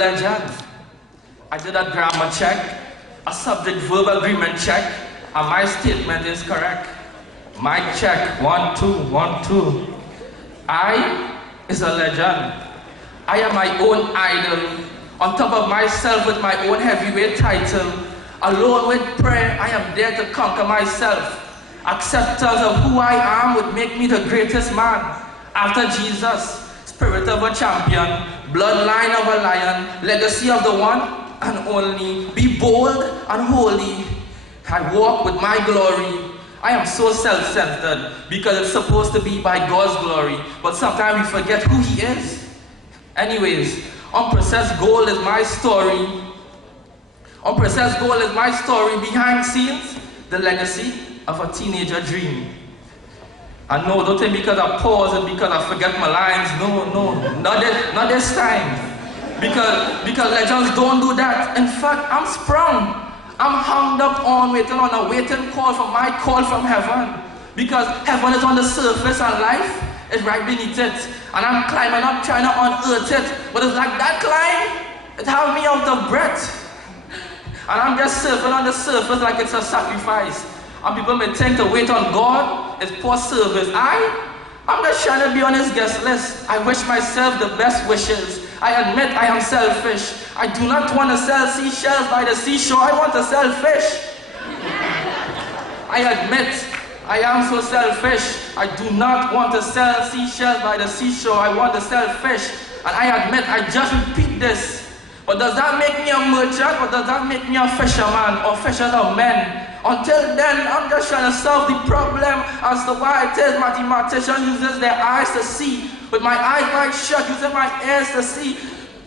legend. I did a grammar check, a subject-verb agreement check, and my statement is correct. Mic check, 1, 2, 1, 2. I is a legend. I am my own idol. On top of myself with my own heavyweight title. Alone with prayer, I am there to conquer myself. Acceptance of who I am would make me the greatest man. After Jesus, spirit of a champion, bloodline of a lion, legacy of the one and only. Be bold and holy. I walk with my glory. I am so self-centered because it's supposed to be by God's glory. But sometimes we forget who He is. Anyways, Unprocessed Gold is my story. Unprocessed Gold is my story behind scenes, the legacy of a teenager dream. And no, don't think because I pause and because I forget my lines. No, not this time. Because legends don't do that. In fact, I'm sprung. I'm hung up on waiting on a waiting call for my call from heaven. Because heaven is on the surface and life is right beneath it. And I'm climbing up trying to unearth it. But it's like that climb, it has me out of breath. And I'm just surfing on the surface like it's a sacrifice. And people may think to wait on God is poor service. I'm just trying to be on His guest list. I wish myself the best wishes. I admit I am selfish. I do not want to sell seashells by the seashore. I want to sell fish. I admit I am so selfish. I do not want to sell seashells by the seashore. I want to sell fish. And I admit I just repeat this. But does that make me a merchant or does that make me a fisherman or fisher of men? Until then, I'm just trying to solve the problem as to why it is mathematician uses their eyes to see. With my eyes wide shut, using my ears to see.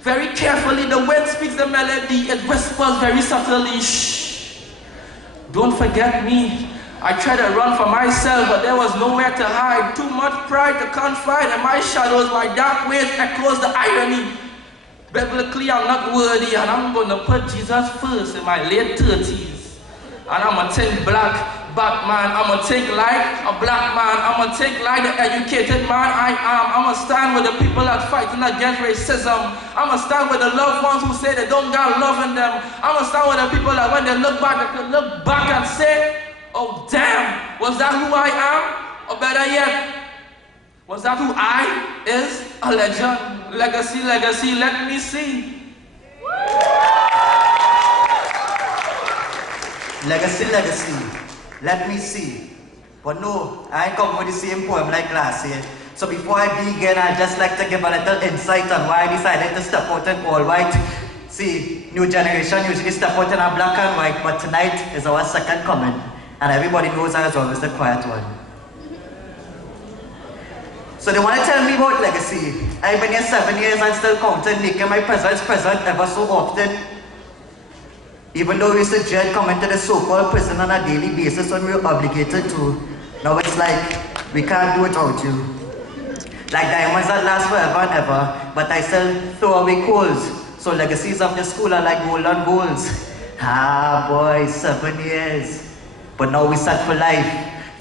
Very carefully, the wind speaks the melody. It whispers very subtly, shh. Don't forget me. I tried to run for myself, but there was nowhere to hide. Too much pride to confide in my shadows. My dark ways echoes the irony. Biblically, I'm not worthy, and I'm going to put Jesus first in my late 30s. And I'm going to think black Batman. I'm going to think like a black man. I'm going to think like the educated man I am. I'm going to stand with the people that fighting against racism. I'm going to stand with the loved ones who say they don't got love in them. I'm going to stand with the people that when they look back, they can look back and say, oh damn, was that who I am? Or better yet, was that who I is? A legend. Legacy, legacy, let me see. Legacy, legacy, let me see. But no, I ain't come with the same poem like last year. So before I begin, I'd just like to give a little insight on why I decided to step out in all white. See, new generation usually step out in a black and white, but tonight is our second coming. And everybody knows I was always the quiet one. So they want to tell me about legacy. I've been here 7 years and still counting, making my presence present ever so often. Even though we used to dread coming to the so-called prison on a daily basis when we were obligated to, now it's like, we can't do without you. Like diamonds that last forever and ever, but I still throw away coals. So legacies of the school are like golden bowls. Ah boy, 7 years. But now we set for life.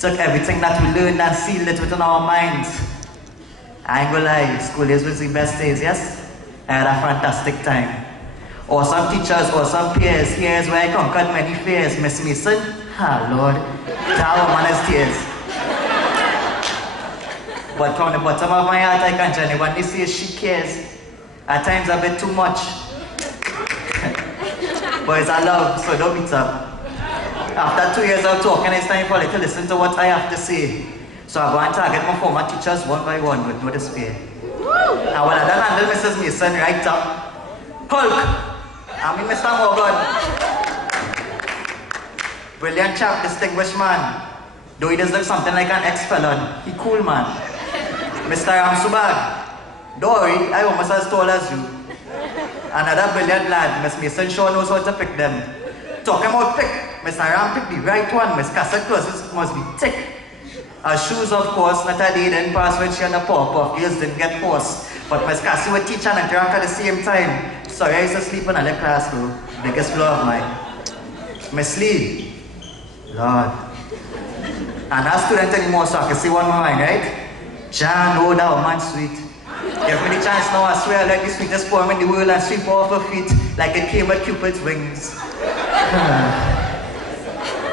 Took everything that we learned and sealed it within our minds. I ain't gonna lie, school days was the best days, yes? I had a fantastic time. Awesome teachers, awesome peers. Here's where I conquered many fears. Miss Mason, ah Lord, that woman has tears. But from the bottom of my heart, I can genuinely say she cares. At times a bit too much. But it's a love, so don't beat up. After 2 years of talking, it's time for you to listen to what I have to say. So I'm going to target my former teachers one by one with no despair. Now when I done handle Mrs. Mason right up, Hulk! I mean Mr. Morgan. Brilliant chap, distinguished man. Though he does look something like an ex-felon, he cool man. Mr. Ramsubag. Don't worry, I almost as tall as you. Another brilliant lad, Miss Mason sure knows how to pick them. Talking about pick, Mr. Ram picked the right one. Miss Cassette clothes must be thick. Her shoes, of course, not a day didn't pass when she and the Powerpuff Girls didn't get forced. But Miss Cassie would teach and interact at the same time. Sorry, I used to sleep in a little class though. Biggest flaw of mine. Miss Lee. Lord. I'm not a student anymore, so I can see one more line, right? John, oh, that woman sweet. Give me the chance now, I swear I'll write the sweetest poem in the world and sweep off her feet like it came with Cupid's wings.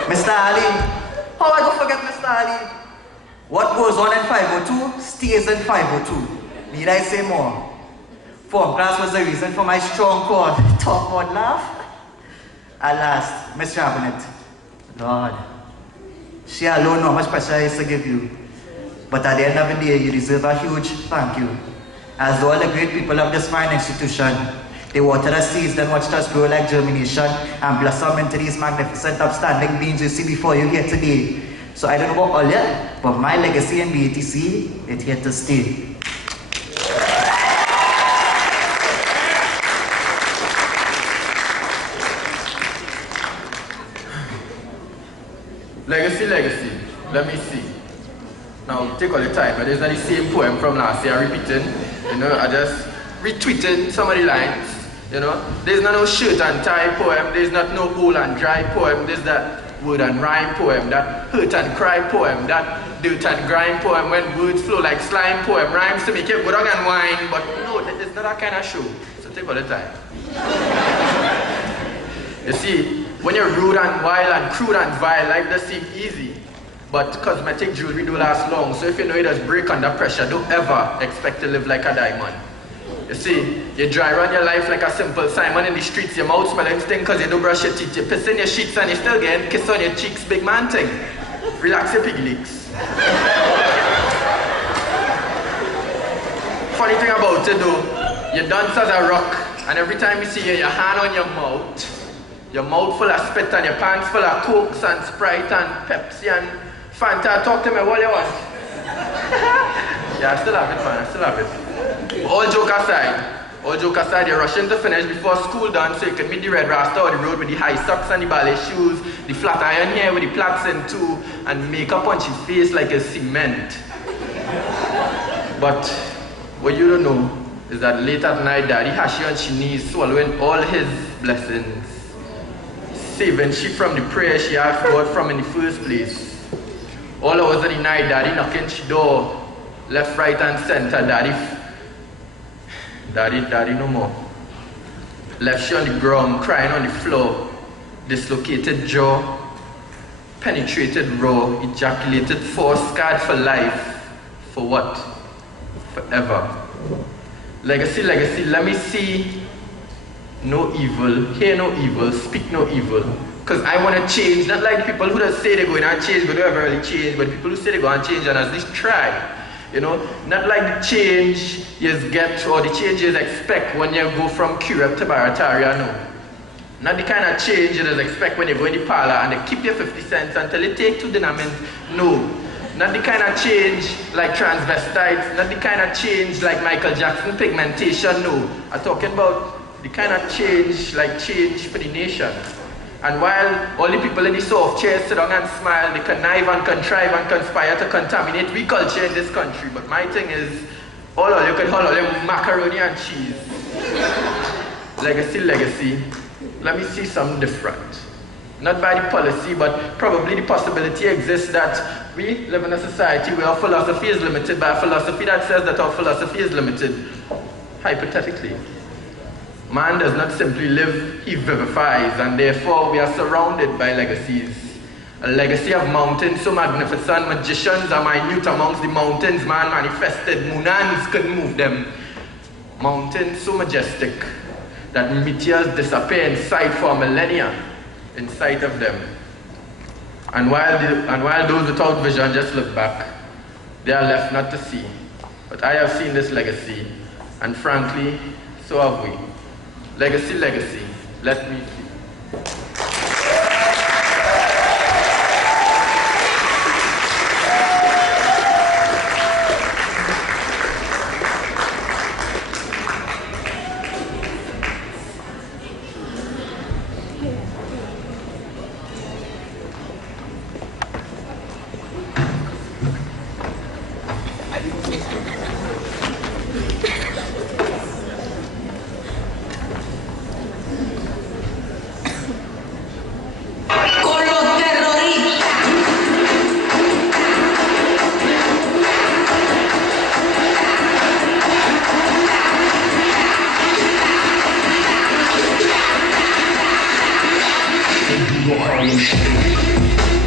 Mr. Ali, how I go forget Mr. Ali? What goes on in 502 stays in 502. Need I say more? Form class was the reason for my strong core. Talk about laugh. At last, Miss Cabinet. Lord, she alone know how much pressure I used to give you. But at the end of the day, you deserve a huge thank you. As all the great people of this fine institution, they watered the seeds, then watched us grow like germination and blossom into these magnificent upstanding beings you see before you here today. So I don't know about all yet, but my legacy in BATC, it's here to stay. Legacy. Let me see. Now, take all the time, but there's not the same poem from last year repeating. You know, I just retweeted some of the lines. You know, there's not no shirt and tie poem, there's not no hole and dry poem, there's that word and rhyme poem, that hurt and cry poem, that dirt and grime poem, when words flow like slime poem, rhymes to make you go down and whine, but no, it's not that kind of show. So take all the time. You see, when you're rude and wild and crude and vile, life does seem easy. But cosmetic jewelry don't last long. So if you know it does break under pressure, don't ever expect to live like a diamond. You see, you dry run your life like a simple Simon in the streets. Your mouth smelling stink because you don't brush your teeth. You piss in your sheets and you still getting kiss on your cheeks. Big man thing. Relax your piggy leaks. Funny thing about it though, you dance as a rock. And every time you see you, your hand on your mouth full of spit and your pants full of Cokes and Sprite and Pepsi and Fanta. Talk to me, what you want? Yeah, I still have it, man, I still have it. All joke aside, you're rushing to finish before school done so you can meet the red rasta on the road with the high socks and the ballet shoes, the flat iron hair with the plaits in too, and makeup on your face like a cement. But what you don't know is that late at night, Daddy Hashi on his knees swallowing all his blessings, saving she from the prayer she asked God from in the first place. All hours of the night, Daddy knocking she door, left, right, and center. Daddy no more. Left she on the ground, crying on the floor, dislocated jaw, penetrated raw, ejaculated force, scarred for life. For what? Forever. Legacy, let me see no evil, hear no evil, speak no evil. Because I want to change, not like people who just say they're going to change, but they never really change, but people who say they're going to change and at least try. You know, not like the change you get or the change you expect when you go from Curab to Barataria, no. Not the kind of change you just expect when you go in the parlor and they keep your 50 cents until you take 2 dinner mint, no. Not the kind of change like transvestites, not the kind of change like Michael Jackson pigmentation, no. I'm talking about the kind of change like change for the nation. And while all the people in the soft chairs sit down and smile, they connive and contrive and conspire to contaminate we culture in this country. But my thing is, all you can hold all your macaroni and cheese. Legacy. Let me see something different. Not by the policy, but probably the possibility exists that we live in a society where our philosophy is limited by a philosophy that says that our philosophy is limited. Hypothetically. Man does not simply live, he vivifies, and therefore we are surrounded by legacies. A legacy of mountains so magnificent, magicians are minute amongst the mountains, man manifested, Munans couldn't move them. Mountains so majestic that meteors disappear in sight for millennia, in sight of them. And while those without vision just look back, they are left not to see. But I have seen this legacy, and frankly, so have we. Legacy, let me see. how you feel.